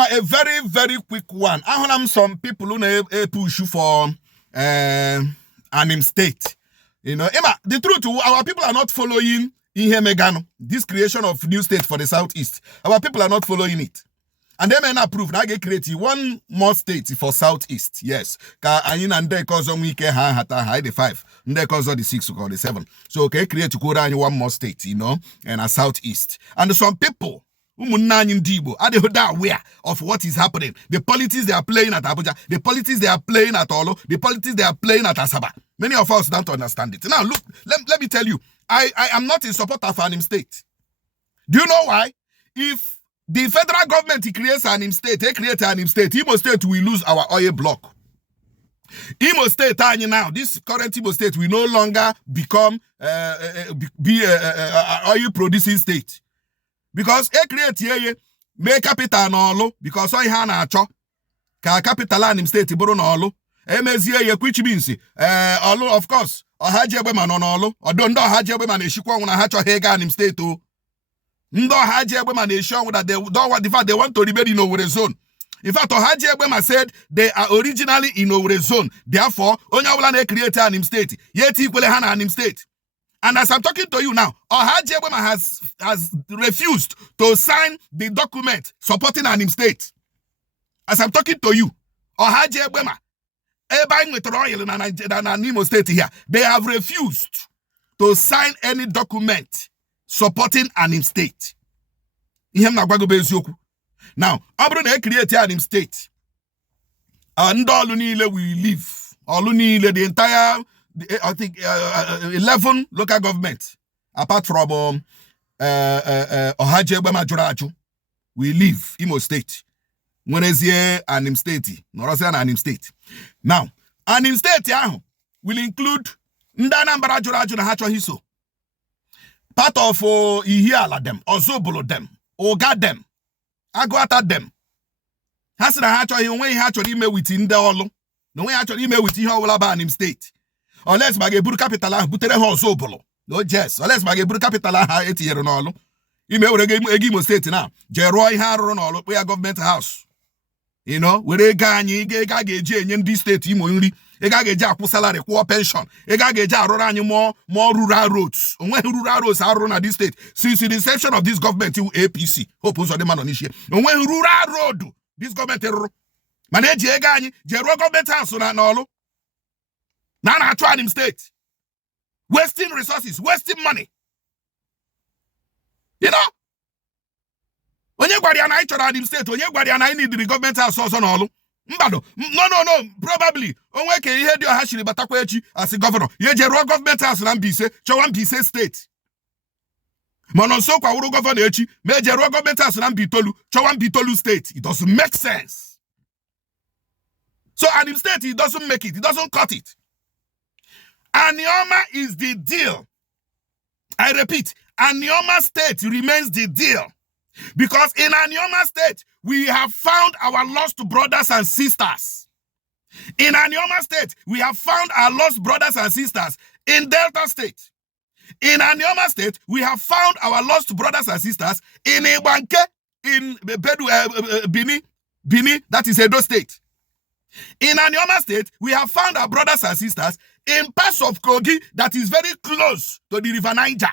a very, very quick one. I have some people who push for Anioma State. You know, Emma, the truth, our people are not following Megano, this creation of new state for the Southeast. Our people are not following it. And they may not approve. Now get creative one more state for Southeast. Yes. And they cause on week the 5. And they cause the 6 or the 7. So okay, create one more state, you know, and a Southeast. And some people are they aware of what is happening. The politics they are playing at Abuja, the politics they are playing at Olo, the politics they are playing at Asaba. Many of us don't understand it. Now, look, let me tell you, I am not in support of Anioma State. Do you know why? If the federal government creates Anioma State, they create Anioma State, Igbo State will lose our oil block. Igbo State now, this current Igbo State will no longer become be a oil producing state. Because they create here, make capital no because oil na acho ka capital Anioma State buru no emezie which means of course ọha egbe ma nọ n'ọlụ ọdụ ndị ọha egbe ma na-eshikwa ọnwụ na ha chọghị ịga Anioma State o ndị ọha egbe ma na-eshi ọnwụ that they don't want, in fact they want to remain in Owerri zone. In fact ọha egbe ma said they are originally in Owerri zone, therefore onye ọbụla na-create Anioma State yet ikwele ha na Anioma State. And as I'm talking to you now, ọha egbe ma has refused to sign the document supporting Anioma State. As I'm talking to you, ọha egbe ma Anioma State here, they have refused to sign any document supporting Anioma State. Now, abro na create Anioma State. And all will leave. All the entire, I think, 11 local governments, apart from Ohajebemajuraju, we leave Imo State. Mwenezie Anioma State, Anioma State. Now, Anioma State will include Ndanambra Juraju na Hacho Hiso. Part of Ihiala them, Ozobolo them, Oga them, Agwata them. Hasina Hacho Hiwe Hacho ime within the Olo. No way Hacho ime within Hawalaba Anioma State. Unless Mageburu Capital Butere Hozobolo. No, yes, unless Mageburu Capital ha 8 year no. Ime Imo State now. Jeroy Haron we are government house. You know, where they ganye in this state, Imo only, a gaga salary, poor pension, a gaga more rural roads. When rural roads are run at this state, since the inception of this government, APC, opens on the man on this year. And when rural road, this government, manage a ganye, Jero government house on all. Nana Anioma State, wasting resources, wasting money. You know? Onye and I to Anioma State, onye and I need the government house also no. Mbado. No. Probably. Onwe ke ihe dio hashiri batakwa echi as a governor. Ye jero government house na Mbise, chowa Mbise state. Nonso Nkwa wuru governor echi, me jero government house na Mbitolu, chowa Mbitolu state. It doesn't make sense. So Anioma State, it doesn't make it. It doesn't cut it. Anioma is the deal. I repeat, Anioma State remains the deal. Because in Anioma State, we have found our lost brothers and sisters. In Anioma State, we have found our lost brothers and sisters in Delta State. In Anioma State, we have found our lost brothers and sisters in Ibanke, in Bini, that is Edo State. In Anioma State, we have found our brothers and sisters in parts of Kogi that is very close to the River Niger.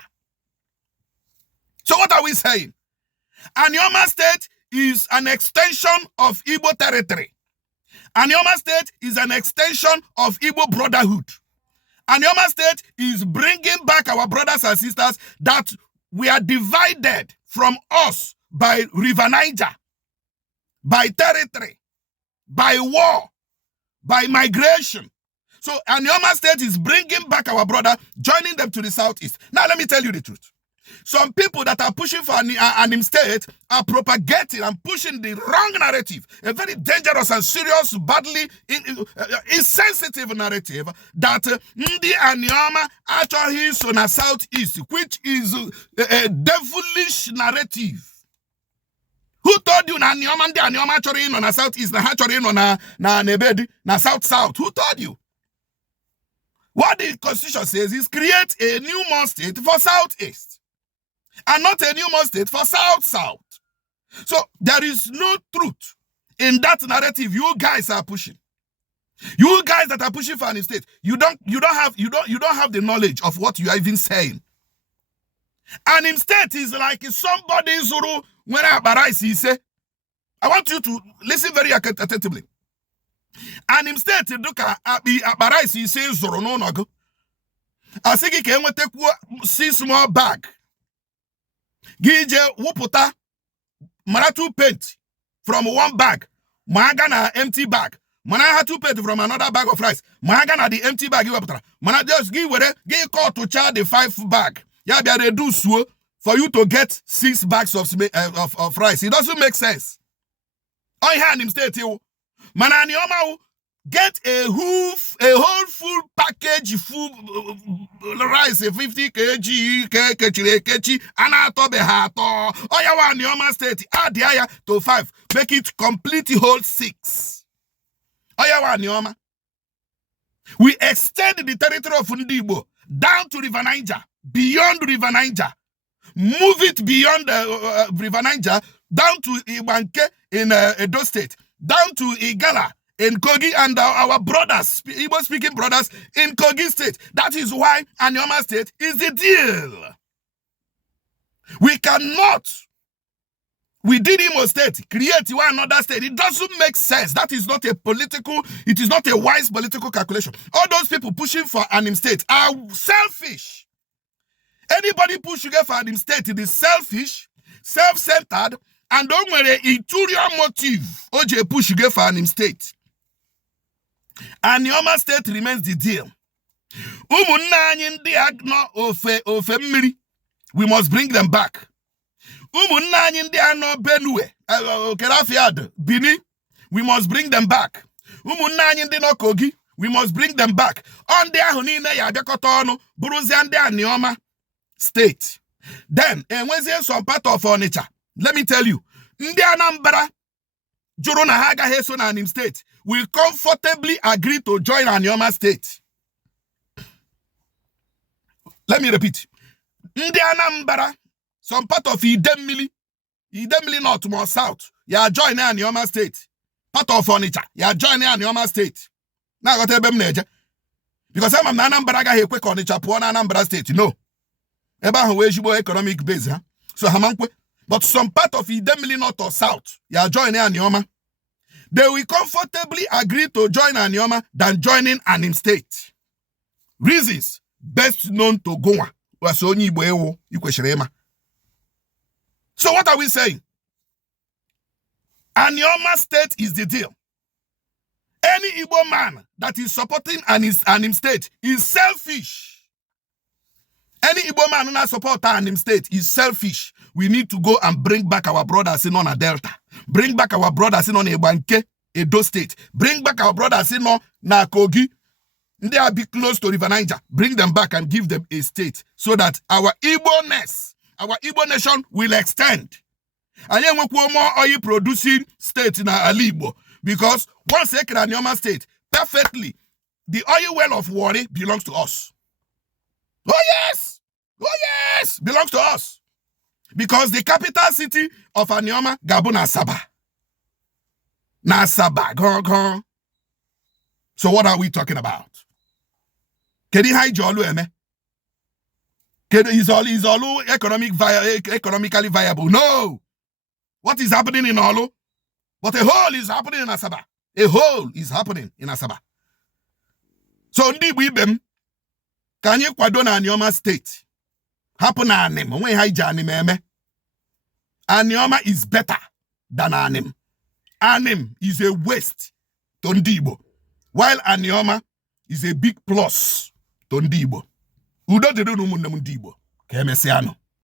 So what are we saying? Anioma State is an extension of Igbo territory. Anioma State is an extension of Igbo brotherhood. Anioma State is bringing back our brothers and sisters that we are divided from us by River Niger, by territory, by war, by migration. So Anioma State is bringing back our brother, joining them to the Southeast. Now let me tell you the truth. Some people that are pushing for Anioma State are propagating and pushing the wrong narrative, a very dangerous and serious, badly insensitive narrative that Ndi Anioma actually is on the Southeast, which is a devilish narrative. Who told you na Anioma Ndi Anioma actually in on the Southeast, na actually in on na Nebedi, na South? Who told you? What the Constitution says is create a new more state for Southeast. And not a new more state for South. So there is no truth in that narrative you guys are pushing. You guys that are pushing for Anim State, you don't have the knowledge of what you are even saying. Anim State is like somebody's Zuru when he say. I want you to listen very attentively. Anim State duka he say Zuru no no go. I think he can take 6 small bag. Gije wuputa maratu paint from one bag. Mahagana empty bag. Mana had to pay from another bag of rice. Mahagana the empty bag you have. Mana just give call to charge the 5 bag. Yeah, be reduce for you to get 6 bags of rice. It doesn't make sense. I hand him state you. Mana Anioma get a whole full package full rice 50 kg anatobe hato. Oya Anioma State add the to 5. Make it complete whole 6. Anioma. We extend the territory of Igbo down to River Niger, beyond River Niger, move it beyond River Niger, down to Ibanke in Edo State, down to Igala in Kogi, and our brothers, Igbo-speaking brothers in Kogi State. That is why Anioma State is the deal. We cannot. We did Imo State, create one another state. It doesn't make sense. That is not it is not a wise political calculation. All those people pushing for Anim State are selfish. Anybody pushing for Anim State is selfish, self-centered, and don't wear an ulterior motive. OJ push for Anim State. Anioma State remains the deal. We must bring them back. Benue, Bini, we must bring them back. Kogi, we must bring them back. On the Ahunine Yabekotono, Buruziande Anioma State. Then, and when there's some part of furniture, let me tell you, Ndianambra, Jorona Haga Heson Anim State will comfortably agree to join Anioma State. Let me repeat. Ndianambra, some part of Idemili North, more South, you are joining Anioma State. Part of furniture, you are joining Anioma State. Now, I got a because I'm Anambra here, quick on the Chapuana Anambra State. No. Eba Huejibo economic base, huh? So, but some part of Idemili North or South, you are joining Anioma. They will comfortably agree to join Anioma than joining Anim State. Reasons best known to Goa. So what are we saying? Anioma State is the deal. Any Igbo man that is supporting Anim State is selfish. Any Igbo man who not support Anim State is selfish. We need to go and bring back our brothers in on a Delta. Bring back our brothers in on Ebanke, Edo State. Bring back our brothers in on Kogi. They are be close to River Niger. Bring them back and give them a state so that our Igbo-ness, our Igbo nation will extend. And then we more oil producing state in Igbo. Because once they create Anioma State, perfectly, the oil well of Warri belongs to us. Oh yes! Oh yes! Belongs to us. Because the capital city of Anioma, Gabon, Nasaba. Nasaba. So what are we talking about? Is all economically viable? No. What is happening in Olu? But a hole is happening in Asaba. A hole is happening in Asaba. So ndi wibem kanye kwado na Anioma State. Happen Anim. When haija Anim eme. Anioma is better than Anim. Anim is a waste to Ndibo. While Anioma is a big plus to Ndibo. Udo de no Ndibo. Kemesiano.